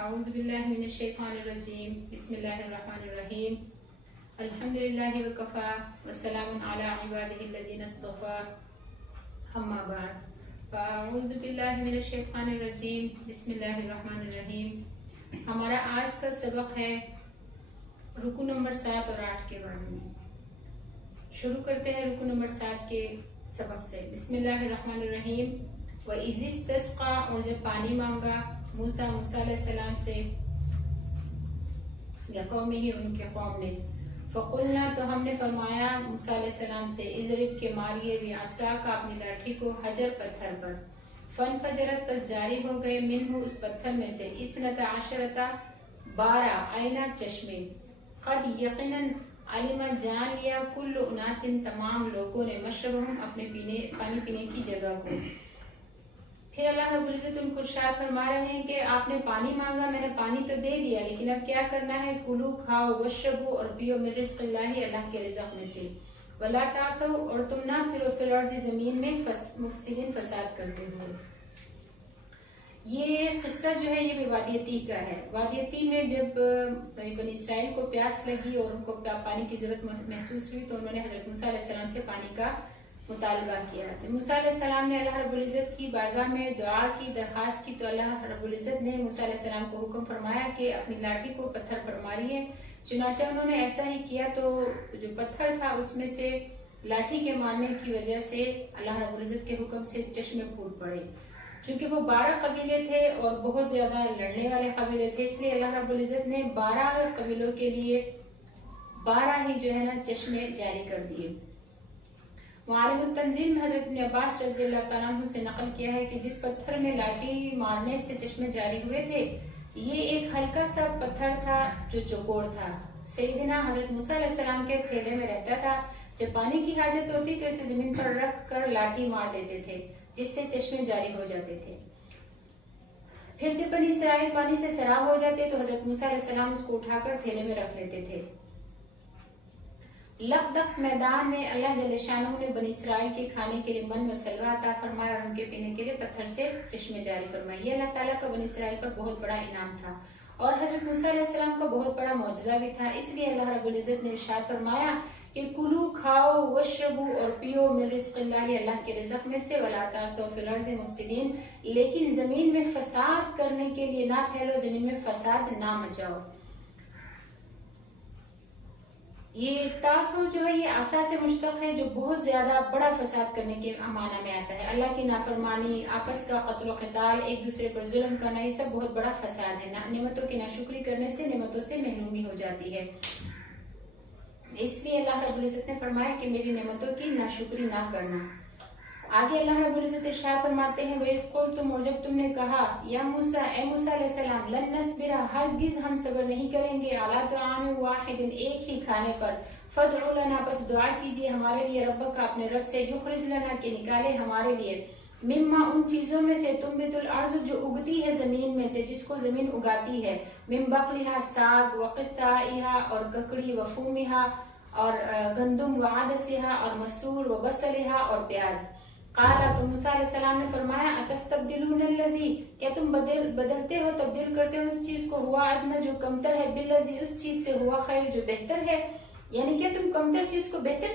اعوذ باللہ من الشیطان الرجیم بسم اللہ الرحمن الرحیم الحمدللہ وکفا وسلام علی عبادہ الذین اصطفا اما بعد فاعوذ باللہ من الشیطان الرجیم بسم اللہ الرحمن الرحیم۔ ہمارا آج کا سبق ہے رکو نمبر 7 اور 8 کے بارے میں۔ شروع کرتے ہیں رکو نمبر 7 کے سبق سے۔ بسم اللہ الرحمن الرحیم۔ وَإِذِ اسْتَسْقَىٰ، اور جب پانی مانگا موسیٰ علیہ السلام سے، یا قوم ہی ان کے قوم نے، فَقُلْنَا، تو ہم نے فرمایا موسیٰ علیہ السلام سے، اضرب کے ماریے بِعَصَاکَ، اپنی لاٹھی کو، حجر پتھر پر، فَانْفَجَرَتْ، پس جاری ہو گئے، مِنْہُ اس پتھر میں سے، 12 12 چشمے، قد یقیناً علم جان لیا، کل اناس، تمام لوگوں نے، مشربہم، اپنے پانی پینے کی جگہ کو۔ پھر اللہ رب العزت ان کو ارشاد فرما رہے ہیں کہ آپ نے پانی مانگا، میں نے پانی تو دے دیا، لیکن اب کیا کرنا ہے؟ کلو، کھاؤ، وشربو، اور پیو، من رزق اللہ، اللہ کے رزق میں سے، ولا تعثوا، اور تم نہ پھرو، فی الارض، زمین میں، مفسدین، فساد کرتے ہو۔ یہ قصہ جو ہے یہ بھی وادی تیہ کا ہے۔ وادی تیہ میں جب بنی اسرائیل کو پیاس لگی اور ان کو پانی کی ضرورت محسوس ہوئی تو انہوں نے حضرت موسیٰ علیہ السلام سے پانی کا مطالبہ کیا۔ تو موسیٰ علیہ السلام نے اللہ رب العزت کی بارگاہ میں دعا کی، درخواست کی، تو اللہ رب العزت نے موسیٰ علیہ السلام کو حکم فرمایا کہ اپنی لاٹھی کو پتھر پر ماریے۔ چنانچہ انہوں نے ایسا ہی کیا، تو جو پتھر تھا اس میں سے لاٹھی کے مارنے کی وجہ سے اللہ رب العزت کے حکم سے چشمے پھوٹ پڑے۔ چونکہ وہ 12 قبیلے تھے اور بہت زیادہ لڑنے والے قبیلے تھے، اس لیے اللہ رب العزت نے 12 قبیلوں کے لیے 12 ہی جو ہے نا چشمے جاری کر دیے۔ معالم التنزیل میں حضرت ابن عباس رضی اللہ تعالیٰ عنہ سے نقل کیا ہے کہ جس پتھر میں لاٹھی مارنے سے چشمے جاری ہوئے تھے، یہ ایک ہلکا سا پتھر تھا جو چوکور تھا۔ سیدنا حضرت موسیٰ علیہ السلام کے تھیلے میں رہتا تھا، جب پانی کی حاجت ہوتی تو اسے زمین پر رکھ کر لاٹھی مار دیتے تھے، جس سے چشمے جاری ہو جاتے تھے۔ پھر جب بنی اسرائیل پانی سے سیراب ہو جاتے تو حضرت موسیٰ علیہ السلام اس کو اٹھا کر تھیلے میں رکھ لیتے تھے۔ لقدق میدان میں اللہ جل شانہ نے بنی اسرائیل کے کھانے کے لیے من و سلوہ عطا فرمایا اور ان کے پینے کے لیے پتھر سے چشمے جاری فرمائے۔ یہ اللہ تعالیٰ کا بنی اسرائیل پر بہت بڑا انعام تھا اور حضرت موسیٰ علیہ السلام کا بہت بڑا معجزہ بھی تھا۔ اس لیے اللہ رب العزت نے ارشاد فرمایا کہ کلو، کھاؤ، وشربو، اور پیو، من رزق اللہ، اللہ کے رزق میں سے، ولا تعثوا فی الارض مفسدین، لیکن زمین میں فساد کرنے کے لیے نہ پھیلو، زمین میں فساد نہ مچاؤ۔ یہ تعثو جو ہے یہ عصا سے مشتق ہے، جو بہت زیادہ بڑا فساد کرنے کے معنی میں آتا ہے۔ اللہ کی نافرمانی، آپس کا قتل و قتال، ایک دوسرے پر ظلم کرنا، یہ سب بہت بڑا فساد ہے۔ نعمتوں کی ناشکری کرنے سے نعمتوں سے محرومی ہو جاتی ہے۔ اس لیے اللہ رب العزت نے فرمایا کہ میری نعمتوں کی ناشکری نہ کرنا۔ آگے اللہ رب العزت ارشاد فرماتے ہیں وَإِذْ قُلْتُمْ، اور جب تم نے کہا، یا موسیٰ، اے موسیٰ علیہ السلام، لن نصبر، ہرگز ہم صبر نہیں کریں گے، علی طعام واحد، ایک ہی کھانے پر، فادع لنا، بس دعا کیجیے ہمارے لیے، ربک، اپنے رب سے، یخرج لنا، کہ نکالے ہمارے لیے، مما، ان چیزوں میں سے، تنبت الارض، جو اگتی ہے زمین میں سے، جس کو زمین اگاتی ہے، من بقلھا، ساگ، وقثائھا، اور ککڑی، وفومھا، اور گندم، وعدسھا، اور مسور، وبصلھا، اور پیاز۔ قال، تو موسیٰ علیہ السلام نے فرمایا، اتستبدلون الذی، کیا تم بدلتے ہو، تبدیل کرتے ہو اس چیز کو، ہوا ادنی، جو کمتر ہے، بالذی، اس چیز سے، ہوا خیر، جو بہتر ہے، یعنی کیا تم کمتر چیز کو بہتر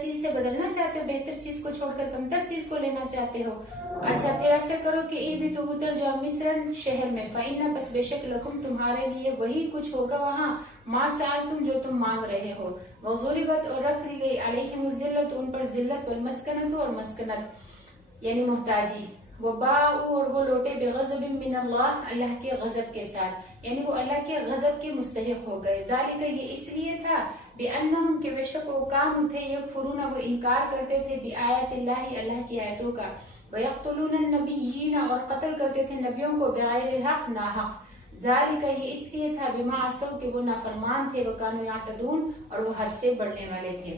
چیز سے بدلنا چاہتے ہو، بہتر چیز کو چھوڑ کر کمتر چیز کو لینا چاہتے ہو؟ اچھا، پھر ایسا کرو کہ بھی تو اتر جاؤ مصر، شہر میں، فإن، پس بے شک، لکم، تمہارے لیے، وہی کچھ ہوگا وہاں، ما سألتم، جو تم مانگ رہے ہو، وضربت، اور رکھ دی گئی، علیہم الذلۃ، ان پر ذلت، والمسکنۃ، اور مسکنت یعنی محتاجی، وباءوا، اور وہ لوٹے، بغضب من اللہ، اللہ کے غضب کے ساتھ، یعنی وہ اللہ کے غضب کے مستحق ہو گئے۔ ذالک، یہ اس لیے تھا، بأنہم، کہ بے شک وہ کانوا تھے، یکفرون، وہ انکار کرتے تھے، بآیات اللہ، اللہ کی آیتوں کا، ویقتلون النبیین، اور قتل کرتے تھے نبیوں کو، بغیر الحق، ناحق۔ ذالک، یہ اس لیے تھا، بما عصوا، کہ وہ نافرمان تھے، وکانوا یعتدون، اور وہ حد سے بڑھنے والے تھے۔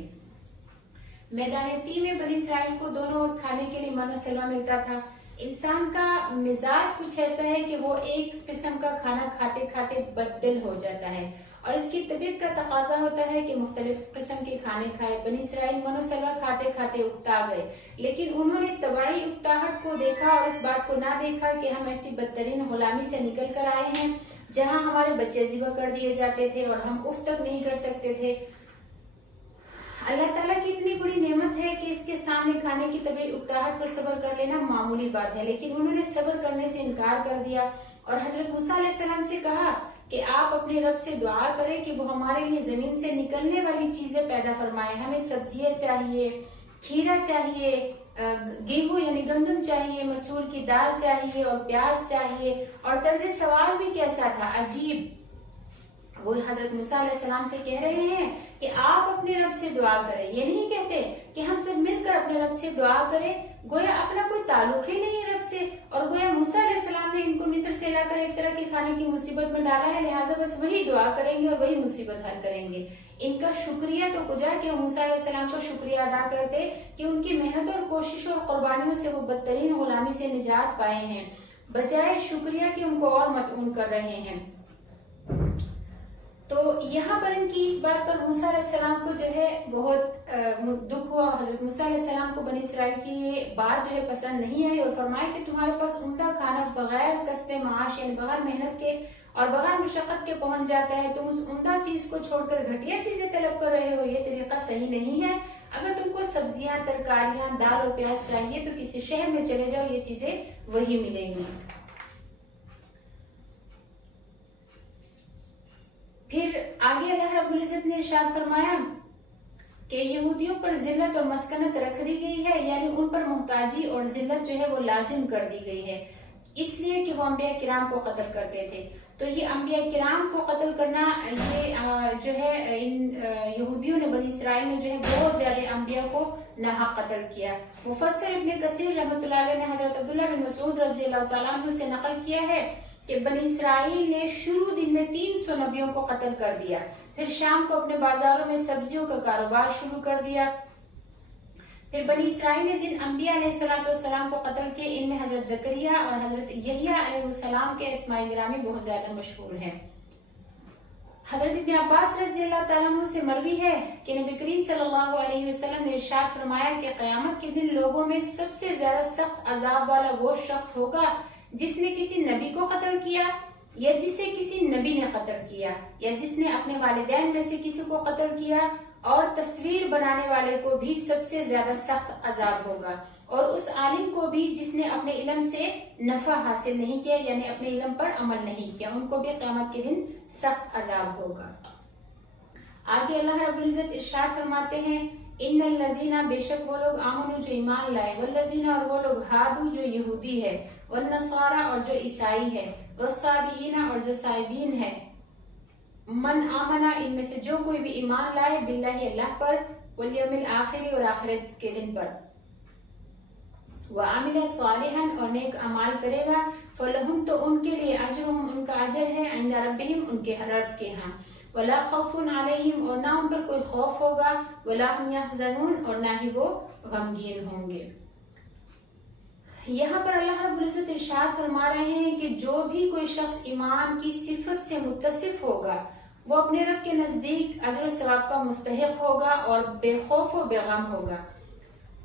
میدان تیہ میں بنی اسرائیل کو دونوں وقت کھانے کے لیے من و سلوہ ملتا تھا۔ انسان کا مزاج کچھ ایسا ہے کہ وہ ایک قسم کا کھانا کھاتے کھاتے بددل ہو جاتا ہے، اور اس کی طبیعت کا تقاضا ہوتا ہے کہ مختلف قسم کے کھانے کھائے۔ بنی اسرائیل من و سلوہ کھاتے کھاتے اکتا گئے، لیکن انہوں نے طبعی اکتاہٹ کو دیکھا اور اس بات کو نہ دیکھا کہ ہم ایسی بدترین غلامی سے نکل کر آئے ہیں جہاں ہمارے بچے ذبح کر دیے جاتے تھے اور ہم اف تک نہیں کر سکتے تھے۔ اللہ تعالیٰ کی اتنی بڑی نعمت ہے کہ اس کے سامنے کھانے کی طبعی اکتاہٹ پر صبر کر لینا معمولی بات ہے، لیکن انہوں نے صبر کرنے سے انکار کر دیا اور حضرت موسیٰ علیہ السلام سے کہا کہ آپ اپنے رب سے دعا کریں کہ وہ ہمارے لیے زمین سے نکلنے والی چیزیں پیدا فرمائے۔ ہمیں سبزیاں چاہیے، کھیرا چاہیے، گیہوں یعنی گندم چاہیے، مسور کی دال چاہیے اور پیاز چاہیے۔ اور طرز سوال بھی کیسا تھا، عجیب۔ وہ حضرت موسیٰ علیہ السلام سے کہہ رہے ہیں کہ آپ اپنے رب سے دعا کریں، یہ نہیں کہتے کہ ہم سب مل کر اپنے رب سے دعا کریں، گویا اپنا کوئی تعلق ہی نہیں ہے رب سے، اور گویا موسیٰ علیہ السلام نے ان کو مصر سے لا کر ایک طرح کی کھانے کی مصیبت میں ڈالا ہے، لہٰذا بس وہی دعا کریں گے اور وہی مصیبت حل کریں گے۔ ان کا شکریہ تو کجا کہ موسیٰ علیہ السلام کا شکریہ ادا کرتے کہ ان کی محنت اور کوششوں اور قربانیوں سے وہ بدترین غلامی سے نجات پائے ہیں، بجائے شکریہ کہ ان کو اور مطعون کر رہے ہیں۔ تو یہاں پر ان کی اس بات پر موسیٰ علیہ السلام کو جو ہے بہت دکھ ہوا۔ حضرت موسیٰ علیہ السلام کو بنی اسرائیل کی یہ بات جو ہے پسند نہیں آئی اور فرمایا کہ تمہارے پاس عمدہ کھانا بغیر کسب معاش یعنی بغیر محنت کے اور بغیر مشقت کے پہنچ جاتا ہے، تم اس عمدہ چیز کو چھوڑ کر گھٹیا چیزیں طلب کر رہے ہو، یہ طریقہ صحیح نہیں ہے۔ اگر تم کو سبزیاں، ترکاریاں، دال اور پیاز چاہیے تو کسی شہر میں چلے جاؤ، یہ چیزیں وہی ملیں گی۔ پھر آگے اللہ رب العزت نے ارشاد فرمایا کہ یہودیوں پر ذلت اور مسکنت رکھ دی گئی ہے، یعنی ان پر محتاجی اور ذلت جو ہے وہ لازم کر دی گئی ہے، اس لیے کہ وہ انبیاء کرام کو قتل کرتے تھے۔ تو یہ انبیاء کرام کو قتل کرنا، یہ جو ہے ان یہودیوں نے، بنی اسرائیل نے جو ہے بہت زیادہ انبیاء کو ناحق قتل کیا۔ مفسر ابن کثیر رحمۃ اللہ علیہ نے حضرت عبداللہ بن مسعود رضی اللہ تعالیٰ عنہ سے نقل کیا ہے کہ بنی اسرائیل نے شروع دن میں 300 نبیوں کو قتل کر دیا، پھر شام کو اپنے بازاروں میں سبزیوں کا کاروبار شروع کر دیا۔ پھر بنی اسرائیل نے جن انبیاء علیہ السلام کو قتل کیے، ان میں حضرت زکریا اور حضرت یحییٰ علیہ السلام کے اسماء گرامی بہت زیادہ مشہور ہیں۔ حضرت ابن عباس رضی اللہ تعالیٰ عنہ سے مروی ہے کہ نبی کریم صلی اللہ علیہ وسلم نے ارشاد فرمایا کہ قیامت کے دن لوگوں میں سب سے زیادہ سخت عذاب والا وہ شخص ہوگا جس نے کسی نبی کو قتل کیا، یا جسے کسی نبی نے قتل کیا، یا جس نے اپنے والدین میں سے کسی کو قتل کیا، اور تصویر بنانے والے کو بھی سب سے زیادہ سخت عذاب ہوگا، اور اس عالم کو بھی جس نے اپنے علم سے نفع حاصل نہیں کیا یعنی اپنے علم پر عمل نہیں کیا، ان کو بھی قیامت کے دن سخت عذاب ہوگا۔ آگے اللہ رب العزت ارشاد فرماتے ہیں ان الذین، بے شک وہ لوگ، آمنوا جو ایمان لائے، والذین، اور وہ لوگ، ہادو جو یہودی ہے، والنصارى اور جو عیسائی ہے، والصابئین اور جو صابئین ہے، من آمنا ان میں سے جو کوئی بھی ایمان لائے، باللہ اللہ پر، والیوم الآخر اور آخرت کے دن پر، وعمل صالحا اور نیک اعمال کرے گا، فلہم تو ان کے لیے، اجرہم ان کا اجر ہے، عند ربہم ان کے رب کے ہاں، ولا خوف علیہم اور نہ ان پر کوئی خوف ہوگا، ولا هم یحزنون اور نہ ہی وہ غمگین ہوں گے۔ یہاں پر اللہ رب العزت ارشاد فرما رہے ہیں کہ جو بھی کوئی شخص ایمان کی صفت سے متصف ہوگا وہ اپنے رب کے نزدیک اجر و ثواب کا مستحق ہوگا اور بے خوف و بے غم ہوگا۔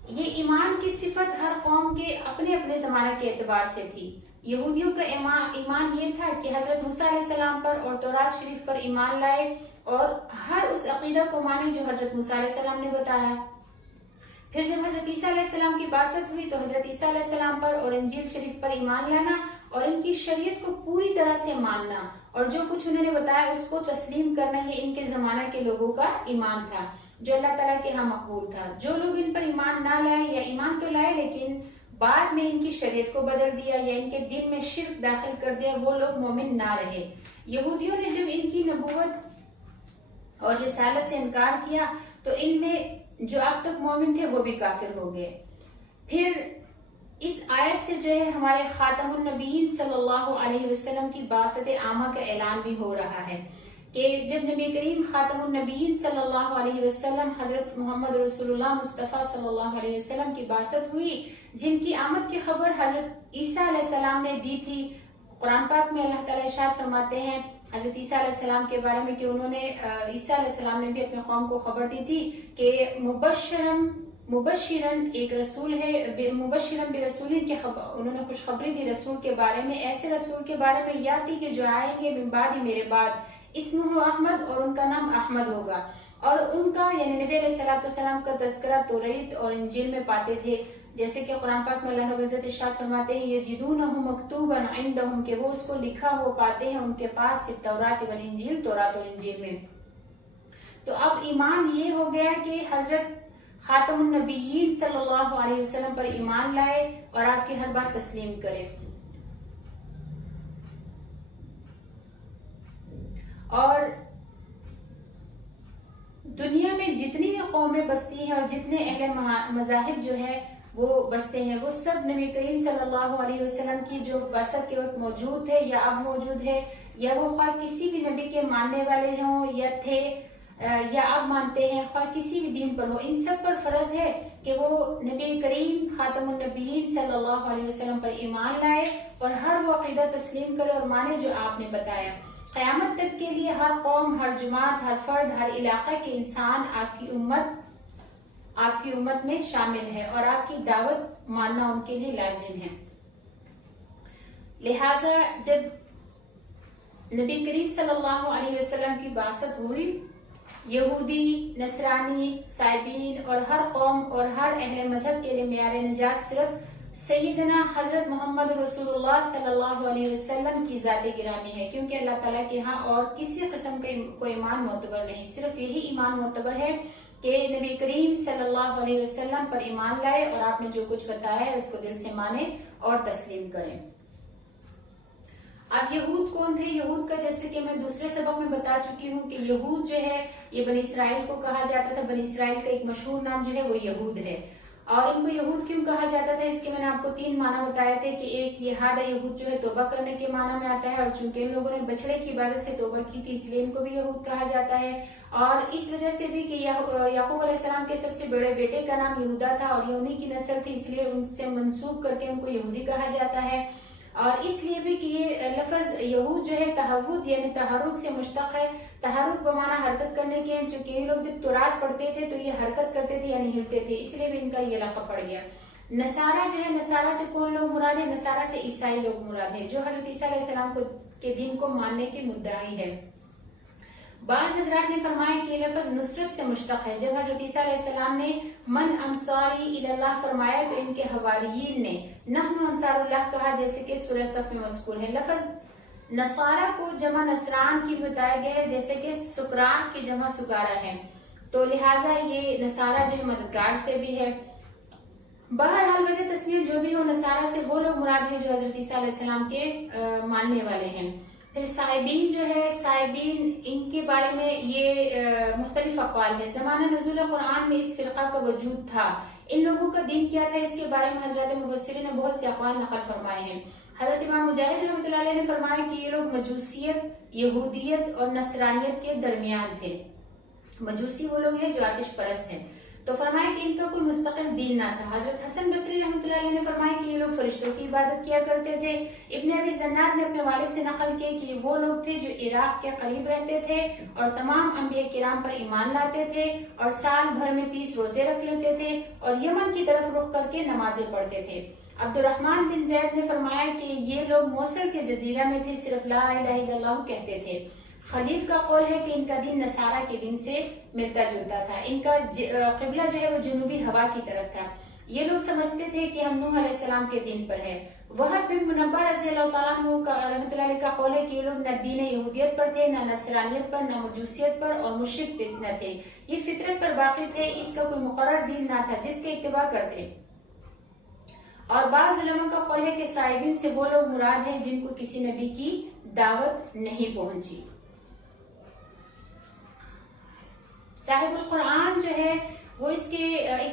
یہ ایمان کی صفت ہر قوم کے اپنے اپنے زمانے کے اعتبار سے تھی۔ یہودیوں کا ایمان یہ تھا کہ حضرت موسیٰ علیہ السلام پر اور تورات شریف پر ایمان لائے اور ہر اس عقیدہ کو مانے جو حضرت موسیٰ علیہ السلام نے بتایا۔ پھر جب حضرت عیسیٰ علیہ السلام کی بعثت ہوئی تو حضرت عیسیٰ علیہ السلام پر اور انجیل شریف پر ایمان لانا اور ان کی شریعت کو پوری طرح سے ماننا اور جو کچھ انہوں نے بتایا اس کو تسلیم کرنا، یہ ان کے زمانہ کے لوگوں کا ایمان تھا جو اللہ تعالیٰ کے ہاں مقبول تھا۔ جو لوگ ان پر ایمان نہ لائے یا ایمان تو لائے لیکن بعد میں ان کی شریعت کو بدل دیا یا ان کے دل میں شرک داخل کر دیا، وہ لوگ مومن نہ رہے۔ یہودیوں نے جب ان کی نبوت اور رسالت سے انکار کیا تو ان میں جو اب تک مومن تھے وہ بھی کافر ہو گئے۔ پھر اس آیت سے جو ہے ہمارے خاتم النبیین صلی اللہ علیہ وسلم کی بعثت عامہ کا اعلان بھی ہو رہا ہے کہ جب نبی کریم خاتم النبیین صلی اللہ علیہ وسلم حضرت محمد رسول اللہ مصطفیٰ صلی اللہ علیہ وسلم کی بعثت ہوئی، جن کی آمد کی خبر حضرت عیسیٰ علیہ السلام نے دی تھی، قرآن پاک میں اللہ تعالیٰ ارشاد فرماتے ہیں حضرت عیسیٰ علیہ السلام کے بارے میں کہ انہوں نے عیسیٰ علیہ السلام نے بھی اپنے قوم کو خبر دی تھی کہ مبشرن ایک رسول ہے، مبشرن برسول کے انہوں نے خوشخبری دی رسول کے بارے میں، ایسے رسول کے بارے میں یاتی کہ جو آئیں گے من بعد میرے بعد، اسمہ احمد اور ان کا نام احمد ہوگا، اور ان کا یعنی نبی علیہ السلام کا تذکرہ توریت اور انجیل میں پاتے تھے، جیسے کہ قرآن پاک میں اللہ رب العزت ارشاد فرماتے ہیں یجدونہ مکتوبا عندہم کہ وہ اس کو لکھا ہو پاتے ہیں ان کے پاس فی التوراۃ والانجیل، تورات اور انجیل میں۔ تو اب ایمان یہ ہو گیا کہ حضرت خاتم النبیین صلی اللہ علیہ وسلم پر ایمان لائے اور آپ کی ہر بات تسلیم کرے۔ اور دنیا میں جتنی بھی قومیں بستی ہیں اور جتنے اہل مذاہب جو ہے وہ بستے ہیں، وہ سب نبی کریم صلی اللہ علیہ وسلم کی جو بعثت کے وقت موجود ہے یا اب موجود ہے، یا وہ خواہ کسی بھی نبی کے ماننے والے ہوں یا تھے یا اب مانتے ہیں، خواہ کسی بھی دین پر ہو، ان سب پر فرض ہے کہ وہ نبی کریم خاتم النبیین صلی اللہ علیہ وسلم پر ایمان لائے اور ہر وہ عقیدہ تسلیم کرے اور مانے جو آپ نے بتایا۔ قیامت تک کے لیے ہر قوم، ہر جماعت، ہر فرد، ہر علاقہ کے انسان آپ کی امت میں شامل ہے اور آپ کی دعوت ماننا ان کے لیے لازم ہے۔ لہٰذا جب نبی کریم صلی اللہ علیہ وسلم کی بعثت ہوئی، یہودی، نصرانی، سائبین اور ہر قوم اور ہر اہل مذہب کے لیے معیار نجات صرف سیدنا حضرت محمد رسول اللہ صلی اللہ علیہ وسلم کی ذات گرامی ہے، کیونکہ اللہ تعالیٰ کے ہاں اور کسی قسم کا کوئی ایمان معتبر نہیں، صرف یہی ایمان معتبر ہے کہ نبی کریم صلی اللہ علیہ وسلم پر ایمان لائے اور آپ نے جو کچھ بتایا ہے اس کو دل سے مانے اور تسلیم کریں۔ اب یہود کون تھے؟ یہود کا جیسے کہ میں دوسرے سبق میں بتا چکی ہوں کہ یہود جو ہے یہ بنی اسرائیل کو کہا جاتا تھا، بنی اسرائیل کا ایک مشہور نام جو ہے وہ یہود ہے۔ اور ان کو یہود کیوں کہا جاتا تھا اس کے میں نے آپ کو 3 معنی بتائے تھے کہ ایک یہ یہود جو ہے توبہ کرنے کے معنی میں آتا ہے، اور چونکہ ان لوگوں نے بچڑے کی عبادت سے توبہ کی تھی اس لیے ان کو بھی یہود کہا جاتا ہے، اور اس وجہ سے بھی کہ یعقوب علیہ السلام کے سب سے بڑے بیٹے کا نام یہودا تھا اور یہ انہی کی نسل تھی، اس لیے ان سے منسوب کر کے ان کو یہودی کہا جاتا ہے۔ اور اس لیے بھی کہ یہ لفظ یہود جو ہے تہود یعنی تحرک سے مشتق ہے، تحرک بمعنی حرکت کرنے کے ہیں، چونکہ یہ لوگ جب تورات پڑھتے تھے تو یہ حرکت کرتے تھے یعنی ہلتے تھے، اس لیے بھی ان کا یہ لقب پڑ گیا۔ نصارہ جو ہے، نصارہ سے کون لوگ مراد ہے؟ نصارہ سے عیسائی لوگ مراد ہے جو حضرت عیسیٰ علیہ السلام کے دین کو ماننے کے مدعی ہے۔ بعض حضرات نے فرمایا کہ یہ لفظ نصرت سے مشتق ہے، جب حضرت عیسیٰ علیہ السلام نے من انصاری الی اللہ فرمایا تو ان کے حواریین نے نحن انصار اللہ کہا، جیسے کہ سورہ صف میں مذکور ہے۔ لفظ نصارہ کو جمع نصران کی بتایا گیا ہے، جیسے کہ سکران کی جمع سکارا ہے، تو لہٰذا یہ نصارہ جو ہے مددگار سے بھی ہے۔ بہرحال وجہ تسمیہ جو بھی ہو، نصارہ سے وہ لوگ مراد ہیں جو حضرت عیسیٰ علیہ السلام کے ماننے والے ہیں۔ پھر سائبین جو ہے، سائبین ان کے بارے میں یہ مختلف اقوال ہے۔ زمانہ نزول قرآن میں اس فرقہ کا وجود تھا، ان لوگوں کا دین کیا تھا اس کے بارے میں حضرات مفسرین نے بہت سے اقوال نقل فرمائے ہیں۔ حضرت امام مجاہد رحمۃ اللہ علیہ نے فرمایا کہ یہ لوگ مجوسیت، یہودیت اور نصرانیت کے درمیان تھے۔ مجوسی وہ لوگ ہیں جو آتش پرست ہیں، تو فرمایا کہ ان کا کوئی مستقل دین نہ تھا۔ حضرت حسن بصری رحمۃ اللہ علیہ نے فرمایا کہ یہ لوگ فرشتوں کی عبادت کیا کرتے تھے۔ ابن ابی زناد نے اپنے والد سے نقل کیا کہ یہ وہ لوگ تھے جو عراق کے قریب رہتے تھے اور تمام انبیاء کرام پر ایمان لاتے تھے اور سال بھر میں 30 روزے رکھ لیتے تھے اور یمن کی طرف رخ کر کے نمازیں پڑھتے تھے۔ عبد الرحمن بن زید نے فرمایا کہ یہ لوگ موصل کے جزیرہ میں تھے، صرف لا الہ الا اللہ کہتے تھے۔ خلیل کا قول ہے کہ ان کا دین نصارہ کے دین سے ملتا جلتا تھا، ان کا قبلہ جو ہے وہ جنوبی ہوا کی طرف تھا۔ یہ لوگ سمجھتے تھے کہ ہم نوح علیہ السلام کے دین پر ہے۔ وہب بن منبہ رضی اللہ تعالیٰ عنہ کا رحمۃ اللہ علیہ کا قول ہے کہ یہ لوگ نہ دین یہودیت پر تھے، نہ نصرانیت پر، نہ مجوسیت پر اور مشرک نہ تھے، یہ فطرت پر باقی تھے، اس کا کوئی مقرر دین نہ تھا جس کے اتباع کرتے۔ اور بعض علماء کا قول ہے کہ سائبین سے وہ لوگ مراد ہیں جن کو کسی نبی کی دعوت نہیں پہنچی۔ صاحب القرآن جو ہے وہ اس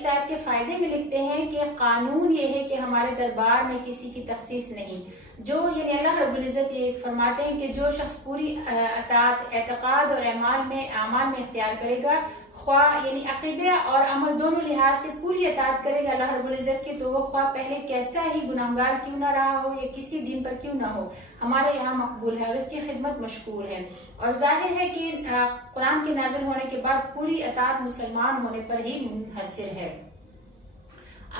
آیت کے فائدے میں لکھتے ہیں کہ قانون یہ ہے کہ ہمارے دربار میں کسی کی تخصیص نہیں، جو یعنی اللہ رب العزت یہ فرماتے ہیں کہ جو شخص پوری اطاعت اعتقاد اور اعمال میں اختیار کرے گا، خواہ یعنی عقیدہ اور عمل دونوں لحاظ سے پوری اطاعت کرے گا اللہ رب العزت کی، تو وہ خواہ پہلے کیسا ہی گناہگار کیوں نہ رہا ہو یا کسی دین پر کیوں نہ ہو، ہمارے یہاں مقبول ہے اور اس کی خدمت مشکور ہے۔ اور ظاہر ہے کہ قرآن کے نازل ہونے کے بعد پوری اطاعت مسلمان ہونے پر ہی منحصر ہے۔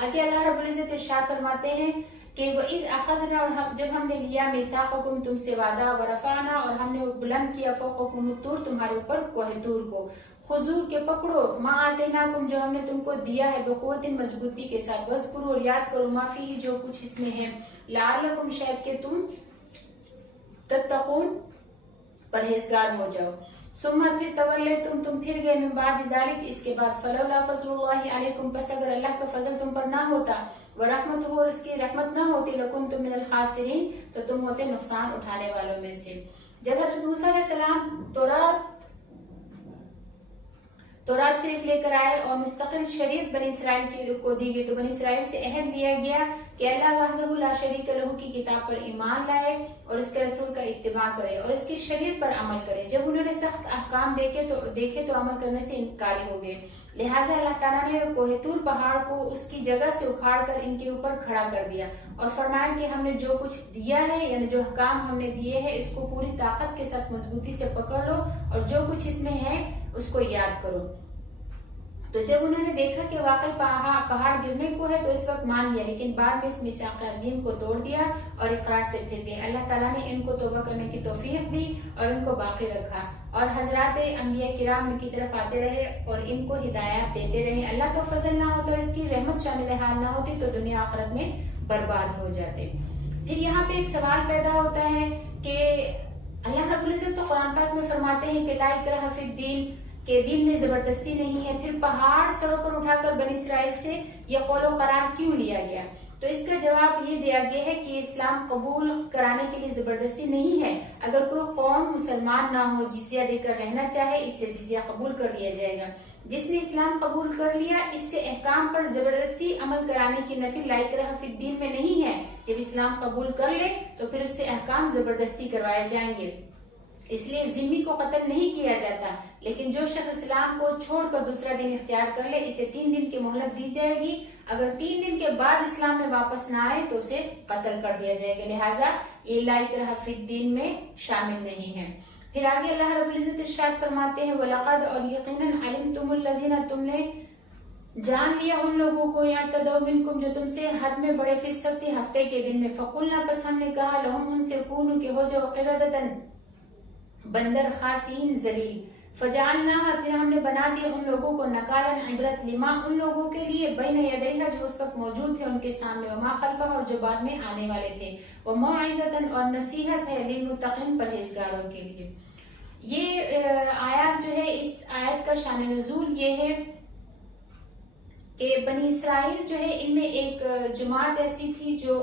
آگے اللہ رب العزت ارشاد فرماتے ہیں کہ وَإِذْ أَخَذْنَا، اور جب ہم نے لیا مِيثَاقَكُمْ تم سے وعدہ، وَرَفَعْنَا، اور ہم نے بلند کیا فوقکم الطور تمہارے اوپر کوہ طور کو، خذوا کہ پکڑو ما آتیناکم جو ہم نے تم کو دیا ہے، بقوت مضبوطی کے ساتھ، واذکروا اور یاد کرو ما فیہ جو کچھ اس میں ہے، لعلکم شاید کہ تم تتقون پرہیزگار ہو جاؤ۔ ثم پھر تولیتم تم پھر گئے، من بعد ذلک اس کے بعد، فلولا فضل اللہ علیکم پس اگر اللہ کا فضل تم پر نہ ہوتا، ورحمتہ اور اس کی رحمت نہ ہوتی، لکنتم من الخاسرین تو تم ہوتے نقصان اٹھانے والوں میں سے۔ جب حضرت موسیٰ علیہ السلام تورات شریف لے کر آئے اور مستقل شریعت بنی اسرائیل کو دی گئی، تو بنی اسرائیل سے عہد لیا گیا کہ اللہ وحدہ لا شریک لہ کی کتاب پر ایمان لائے اور اس کے رسول کا اتباع کرے اور اس کی شریعت پر عمل کرے۔ جب انہوں نے سخت احکام دیکھے تو عمل کرنے سے انکاری ہو گئے، لہٰذا اللہ تعالیٰ نے کوہ طور پہاڑ کو اس کی جگہ سے اکھاڑ کر ان کے اوپر کھڑا کر دیا اور فرمایا کہ ہم نے جو کچھ دیا ہے یعنی جو احکام ہم نے دیے ہیں اس کو پوری طاقت کے ساتھ مضبوطی سے پکڑ لو اور جو کچھ اس میں ہے اس کو یاد کرو۔ تو جب انہوں نے دیکھا کہ واقعی پہاڑ گرنے کو ہے تو اس وقت مان لیا، لیکن بعد میں اس میثاق عظیم کو توڑ دیا اور اقرار سے پھر گئے۔ اللہ تعالیٰ نے ان کو توبہ کرنے کی توفیق دی اور ان کو باقی رکھا اور حضرات انبیاء کرام ان کی طرف آتے رہے اور ان کو ہدایات دیتے رہے۔ اللہ کا فضل نہ ہوتا اور اس کی رحمت شامل حال نہ ہوتی تو دنیا آخرت میں برباد ہو جاتے۔ پھر یہاں پہ ایک سوال پیدا ہوتا ہے کہ اللہ رب العزت تو قرآن پاک میں فرماتے ہیں کہ لا اکراہ فی الدین، کہ دین میں زبردستی نہیں ہے، پھر پہاڑ سروں پر اٹھا کر بنی اسرائیل سے یہ قول و قرار کیوں لیا گیا؟ تو اس کا جواب یہ دیا گیا ہے کہ اسلام قبول کرانے کے لیے زبردستی نہیں ہے۔ اگر کوئی قوم مسلمان نہ ہو جزیہ دے کر رہنا چاہے اس سے جزیہ قبول کر لیا جائے گا۔ جس نے اسلام قبول کر لیا اس سے احکام پر زبردستی عمل کرانے کی نفی لا اکراہ فی الدین میں نہیں ہے۔ جب اسلام قبول کر لے تو پھر اس سے احکام زبردستی کروائے جائیں گے، اس لیے ذمہ کو قتل نہیں کیا جاتا، لیکن جو شخص اسلام کو چھوڑ کر دوسرا دین اختیار کر لے اسے 3 دن کی مہلت دی جائے گی، اگر 3 دن کے بعد اسلام میں واپس نہ آئے تو اسے قتل کر دیا جائے گا، لہٰذا یہ لا اکراہ فی الدین میں شامل نہیں ہے۔ پھر آگے اللہ رب العزت ارشاد فرماتے ہیں وَلَقَدْ اور یقیناً عَلِمْتُمُ الَّذِينَ تم نے جان لیا ان لوگوں کو یعتدوا منکم جو تم سے حد میں بڑے فی السبت ہفتے کے دن میں، فَقُلْنَا پس ہم نے کہا لَهُمْ ان سے کونوا کہ ہو جاؤ قردۃ بندر خاسین ذلیل، فجعلناها پھر ہم نے بنا دیا ان لوگوں کو نکالا عبرت لما ان لوگوں کے لیے بین یدیہا جو اس وقت موجود تھے ان کے سامنے، وما خلفہ اور جو بعد میں آنے والے تھے، وموعظۃ اور نصیحت ہے للمتقین پرہیزگاروں کے لیے۔ یہ آیات جو ہے اس آیت کا شان نزول یہ ہے کہ بنی اسرائیل جو ہے ان میں ایک جماعت ایسی تھی جو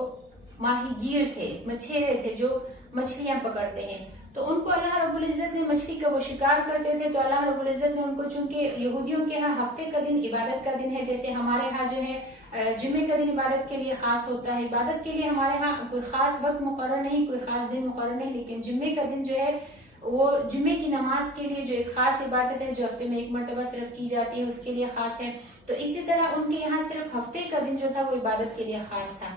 ماہی گیر تھے، مچھیرے تھے جو مچھلیاں پکڑتے ہیں، تو ان کو اللہ رب العزت نے مچھلی کا وہ شکار کرتے تھے، تو اللہ رب العزت نے ان کو چونکہ یہودیوں کے ہاں ہفتے کا دن عبادت کا دن ہے، جیسے ہمارے ہاں جو ہے جمعے کا دن عبادت کے لیے خاص ہوتا ہے، عبادت کے لیے ہمارے ہاں کوئی خاص وقت مقرر نہیں، کوئی خاص دن مقرر نہیں، لیکن جمعے کا دن جو ہے وہ جمعے کی نماز کے لیے جو ایک خاص عبادت ہے جو ہفتے میں 1 مرتبہ صرف کی جاتی ہے اس کے لیے خاص ہے، تو اسی طرح ان کے یہاں صرف ہفتے کا دن جو تھا وہ عبادت کے لیے خاص تھا،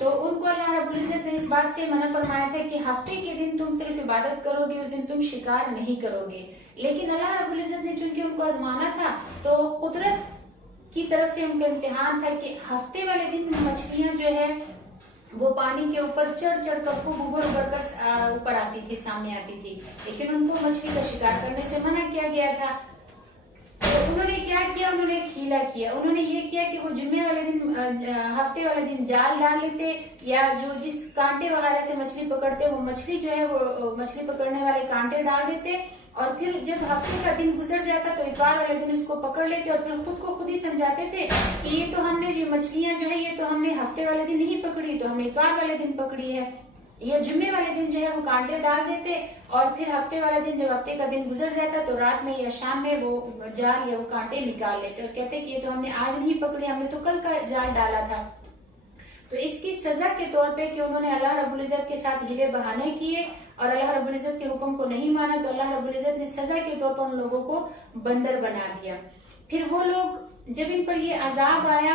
تو ان کو اللہ رب العزت نے اس بات سے منع فرمایا تھا کہ ہفتے کے دن تم صرف عبادت کرو گے، اس دن تم شکار نہیں کرو گے، لیکن اللہ رب العزت نے چونکہ ان کو آزمانا تھا تو قدرت کی طرف سے ان کا امتحان تھا کہ ہفتے والے دن مچھلیاں جو ہے وہ پانی کے اوپر چڑھ چڑھ کر خوب ابھر کر اوپر آتی تھی، سامنے آتی تھی، لیکن ان کو مچھلی کا شکار کرنے سے منع کیا گیا تھا۔ تو انہوں نے کیا کیا، انہوں نے ایک ہیلا کیا، انہوں نے یہ کیا کہ وہ جمعے والے دن ہفتے والے دن جال ڈال لیتے یا جو جس کانٹے وغیرہ سے مچھلی پکڑتے وہ مچھلی جو ہے وہ مچھلی پکڑنے والے کانٹے ڈال دیتے، اور پھر جب ہفتے کا دن گزر جاتا تو اتوار والے دن اس کو پکڑ لیتے اور پھر خود کو خود ہی سمجھاتے تھے کہ یہ تو ہم نے جو مچھلیاں جو ہے یہ تو ہم نے ہفتے والے دن نہیں پکڑی، تو ہم نے اتوار والے دن پکڑی ہے، یا جمعے والے دن جو ہے وہ کانٹے ڈال دیتے اور پھر ہفتے والے دن جب ہفتے کا دن گزر جاتا تو رات میں یا شام میں وہ جال یا وہ کانٹے نکال لیتے اور کہتے کہ یہ تو ہم نے آج نہیں پکڑے، ہم نے تو کل کا جال ڈالا تھا۔ تو اس کی سزا کے طور پہ کہ انہوں نے اللہ رب العزت کے ساتھ ہیلے بہانے کیے اور اللہ رب العزت کے حکم کو نہیں مانا، تو اللہ رب العزت نے سزا کے طور پر ان لوگوں کو بندر بنا دیا۔ پھر وہ لوگ جب ان پر یہ عذاب آیا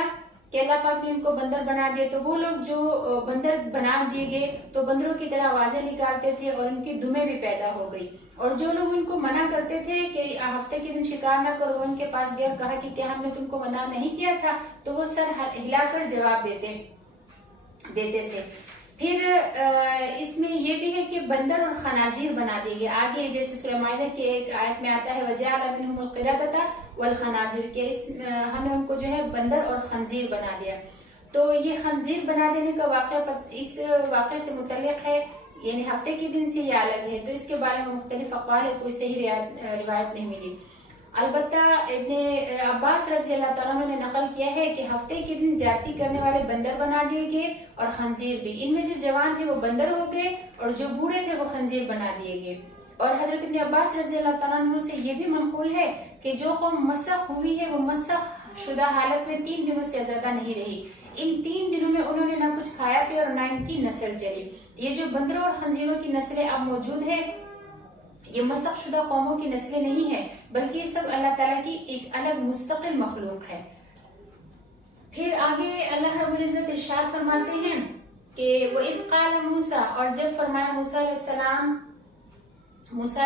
کہ اللہ پاک نے ان کو بندر بنا دیا، تو وہ لوگ جو بندر بنا دیے گئے تو بندروں کی طرح آوازیں نکالتے تھے اور ان کی دمیں بھی پیدا ہو گئی، اور جو لوگ ان کو منع کرتے تھے کہ ہفتے کے دن شکار نہ کرو، وہ ان کے پاس گئے اور کہا کہ کیا ہم نے تم کو منع نہیں کیا تھا، تو وہ سر ہلا کر جواب دیتے تھے۔ پھر اس میں یہ بھی ہے کہ بندر اور خنازیر بنا دیے گئے، آگے جیسے سورہ مائدہ کی ایک آیت میں آتا ہے وَجَعَلَ مِنْهُمُ الْقِرَدَةَ وَالْخَنَازِيرَ، کہ ہم نے ان کو جو ہے بندر اور خنزیر بنا دیا۔ تو یہ خنزیر بنا دینے کا واقعہ اس واقعے سے متعلق ہے، یعنی ہفتے کے دن سے یہ الگ ہے، تو اس کے بارے میں مختلف اقوال ہے، کوئی صحیح روایت نہیں ملی۔ البتہ ابن عباس رضی اللہ تعالیٰ عنہ نے نقل کیا ہے کہ ہفتے کے دن زیادتی کرنے والے بندر بنا دیے گئے اور خنزیر بھی، ان میں جو جوان تھے وہ بندر ہو گئے اور جو بوڑھے تھے وہ خنزیر بنا دیے گئے۔ اور حضرت ابن عباس رضی اللہ تعالیٰ عنہ سے یہ بھی منقول ہے کہ جو قوم مسخ ہوئی ہے وہ مسخ شدہ حالت میں 3 دنوں سے زیادہ نہیں رہی، ان 3 دنوں میں انہوں نے نہ کچھ کھایا پیا اور نہ ان کی نسل چلی۔ یہ جو بندروں اور خنزیروں کی نسلیں اب موجود ہیں، یہ مسخ شدہ قوموں کی نسلیں نہیں ہیں، بلکہ یہ سب اللہ تعالیٰ کی ایک الگ مستقل مخلوق ہے۔ پھر آگے اللہ رب العزت ارشاد فرماتے ہیں کہ وَإِذْ قَالَ مُوسَىٰ، اور جب فرمایا موسیٰ علیہ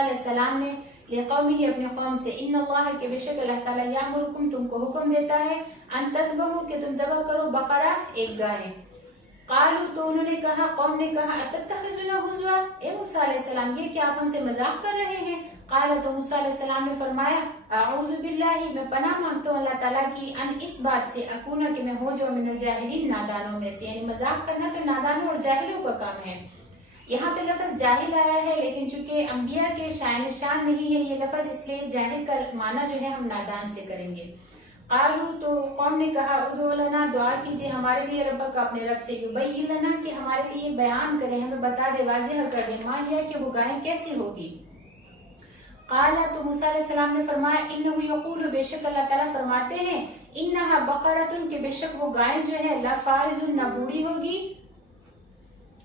السلام نے لِقَوْمِهِ اپنے قوم سے، إِنَّ اللَّهَ کہ بے شک اللہ تعالیٰ يَأْمُرُكُمْ تم کو حکم دیتا ہے أَن تَذْبَحُوا کہ تم ذبح کرو بقرہ ایک گائے۔ قالوا تو انہوں نے کہا، قوم نے کہا اتتخذنا ہزوا، اے موسیٰ علیہ السلام یہ کیا آپ ہم سے مذاق کر رہے ہیں؟ قال تو موسیٰ علیہ السلام نے فرمایا اعوذ باللہ میں پناہ مانگتا ہوں اللہ تعالیٰ کی ان اس بات سے اکونا کہ میں ہو جاؤں من الجاہلین نادانوں میں سے، یعنی مذاق کرنا تو نادانوں اور جاہلوں کا کام ہے۔ یہاں پہ لفظ جاہل آیا ہے، لیکن چونکہ انبیاء کے شان نہیں ہے یہ لفظ، اس لیے جاہل کا معنی جو ہے ہم نادان سے کریں گے۔ قالوا تو قوم نے کہا ادعو لنا دعا کیجئے ہمارے لیے ربک اپنے رب سے، یبین لنا کہ ہمارے لیے بیان کرے، ہمیں بتا دے، واضح کر دے، مان لیا کہ وہ گائیں کیسی ہوگی۔ قال تو موسیٰ علیہ السلام نے فرمایا انہ یقول بے شک اللہ تعالیٰ فرماتے ہیں انہا بقرۃ کہ بے شک وہ گائیں جو ہے لا فارض نہ بوڑھی ہوگی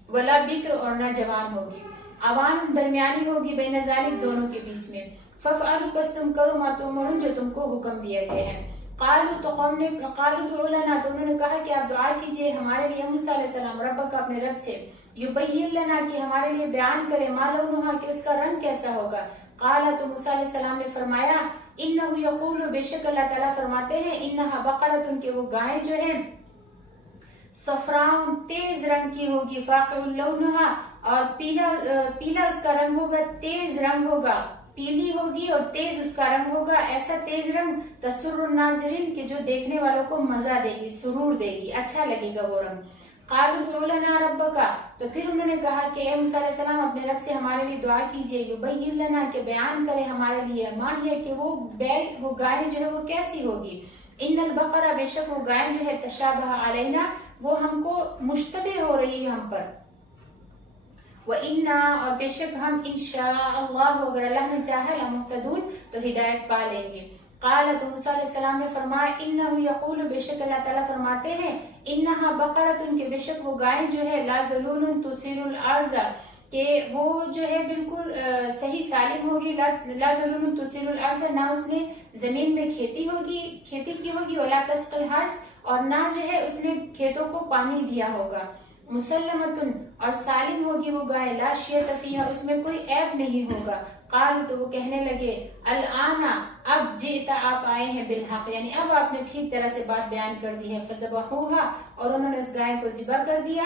ولا بکر اور نہ جوان ہوگی، عوان درمیانی ہوگی، بین ذالک دونوں کے بیچ میں، فافعلوا پس تم کرو ما تؤمرون جو تم کو حکم دیا گیا ہے۔ قالوا تو قوم نے قالوا ادعو لنا تو انہوں نے کہا کہ آپ دعا کیجئے ہمارے لیے موسیٰ علیہ السلام ربک اپنے رب سے، یبین لنا کہ ہمارے لیے بیان کرے ما لونہا کہ اس کا رنگ کیسا ہوگا۔ قال تو موسیٰ علیہ السلام نے فرمایا انہ یقول بے شک اللہ تعالیٰ فرماتے ہیں انہا بقرۃ کہ وہ گائیں جو ہے صفراء تیز رنگ کی ہوگی، فاقع لونہا اور پیلا اس کا رنگ ہوگا، تیز رنگ ہوگا، پیلی ہوگی اور تیز اس کا رنگ ہوگا، ایسا تیز رنگ تسر الناظرین کہ جو دیکھنے والوں کو مزہ دے گی، سرور دے گی، اچھا لگے گا وہ رنگ۔ قالوا ادعو لنا ربک تو پھر انہوں نے کہا کہ اے موسیٰ علیہ السلام اپنے رب سے ہمارے لیے دعا کیجئے، یبین لنا کہ بیان کرے ہمارے لیے مان ہے کہ وہ گائیں جو ہے وہ کیسی ہوگی۔ ان البقرہ بے شک وہ گائیں جو ہے تشابہ علینا وہ ہم کو مشتبہ ہو رہی ہے ہم پر، وَإِنَّا اور بے شک ہم انشاءاللہ اگر اللہ نے چاہا لَمُهْتَدُونَ تو ہدایت پا لیں گے۔ قال تو موسیٰ علیہ السلام نے فرمایا انہ یقول بے شک اللہ تعالیٰ فرماتے ہیں انہا بقرۃ کہ بے شک وہ گائیں جو ہے لا ذلول تثیر الارض کہ وہ جو ہے بالکل صحیح سالم ہوگی، لا ذلول تثیر الارض نہ اس نے زمین میں کھیتی کی ہوگی، ولا تسقی الحرث اور نہ جو ہے اس نے کھیتوں کو پانی دیا ہوگا، مسلمتن اور سالم ہوگی وہ گائے، لا شیۃ فیہا اس میں کوئی عیب نہیں ہوگا۔ قالوا تو وہ کہنے لگے الآن اب جئت آپ آئے ہیں بالحق یعنی اب آپ نے ٹھیک طرح سے بات بیان کر دی ہے، فذبحوها اور انہوں نے اس گائے کو ذبح کر دیا،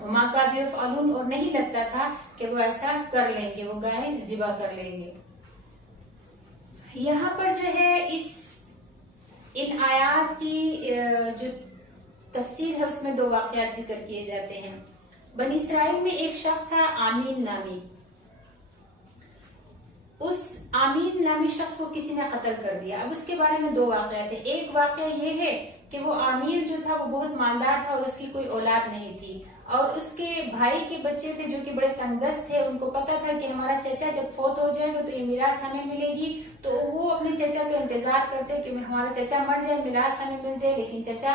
وما كانوا يفعلون اور نہیں لگتا تھا کہ وہ ایسا کر لیں گے، وہ گائے ذبح کر لیں گے۔ یہاں پر جو ہے ان آیات کی جو تفسیر ہے اس میں 2 واقعات ذکر کیے جاتے ہیں۔ بنی اسرائیل میں ایک شخص تھا آمین نامی، اس آمین نامی شخص کو کسی نے قتل کر دیا۔ اب اس کے بارے میں 2 واقعات ہیں۔ ایک واقعہ یہ ہے کہ وہ آمیر جو تھا وہ بہت مالدار تھا اور اس کی کوئی اولاد نہیں تھی، اور اس کے بھائی کے بچے تھے جو کہ بڑے تنگ دست تھے، ان کو پتا تھا کہ ہمارا چچا جب فوت ہو جائے گا تو یہ میراث ہمیں ملے گی، تو وہ اپنے چچا کا انتظار کرتے کہ ہمارا چچا مر جائے، میراث ہمیں مل جائے، لیکن چچا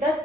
10